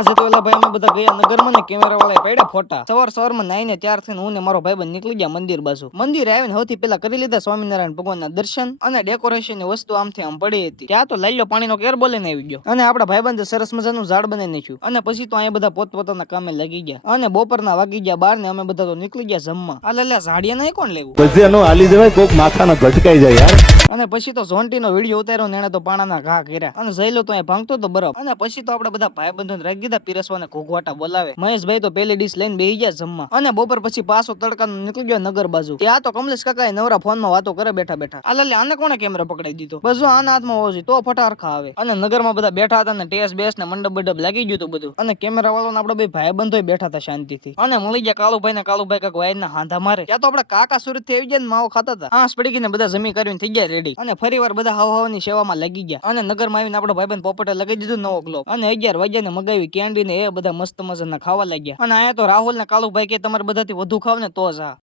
આજે તો ભાઈ બધા ગયા નગરમાં ને કેમેરા વાળા પડ્યા ફોટા. સવાર સવારમાં નાઈને ત્યાર હું મારો ભાઈબંધ નીકળી ગયા મંદિર બાજુ. મંદિર આવીને સૌથી પહેલા કરી લીધા સ્વામિનારાયણ ભગવાનના દર્શન અને ડેકોરેશનની વસ્તુ આમથી આમ પડી હતી. ત્યાં તો લાલ્યો પાણીનો કેર બોલીને આવી ગયો. અને આપણા ભાઈબંધે સરસ મજાનું ઝાડ બનાવી નાખ્યું. અને પછી તો અહીંયા બધા પોતપોતાના કામે લાગી ગયા. અને બપોરના વાગી ગયા બાર ને અમે બધા તો નીકળી ગયા જમવા. લાલ્યા ઝાડિયા નહીં કોણ લેવું? પછી એનો હાલી જવાય કોક માથાના જાય યાર. અને પછી તો ઝોન્ટીનો વીડિયો ઉતાર્યો ને એને તો પાણાના ઘા કર્યા. અને જઈલો તો એ ભાંગતો તો બરફ. અને પછી તો આપણે બધા ભાઈબંધોને રાખી દીધા પીરસવાને ઘોઘવાટા બોલાવે. મહેશભાઈ તો પેલી ડીશ લઈને બેહી ગયા જમવા. અને બપોર પછી પાછો તડકાનો નીકળી ગયો નગર બાજુ. ત્યાં તો કમલેશ કાકા નવરા ફોનમાં વાતો કરે બેઠા બેઠા. આ લાલે આને કોણે કેમેરા પકડાઈ દીધો? બસ આના હાથમાં હોવો જોઈએ, તો ફટારખા આવે. અને નગરમાં બધા બેઠા હતા ને ટેસ બેસ ને મંડપ મંડપ લાગી ગયું હતું બધું. અને કેમેરા વાળો આપણે બે ભાઈબંધો બેઠા હતા શાંતિથી. અને મળી ગયા કાલુભાઈ ને કાલુભાઈ કાક વાયર ના હાંધા મારે. ત્યાં તો આપડે કાકા સુરતથી આવી ગયા ને માવો ખાતા હતા. આ પડી ગઈ ને બધા જમી કરીને થઈ ગયા રેડી. અને ફરી વાર બધા હાવ હાવની સેવામાં લાગી ગયા. અને નગરમાં આવીને આપણો ભાઈબંધ પોપટે લગાવી દીધું નવો ક્લોક અને અગિયાર વાગ્યા ને મગાવી કેન્ડી ને એ બધા મસ્ત મજાના ખાવા લાગ્યા. અને અહીંયા તો રાહુલ ને કાલુભાઈ કે તમારે બધાથી વધુ ખાવ ને તો જ હા.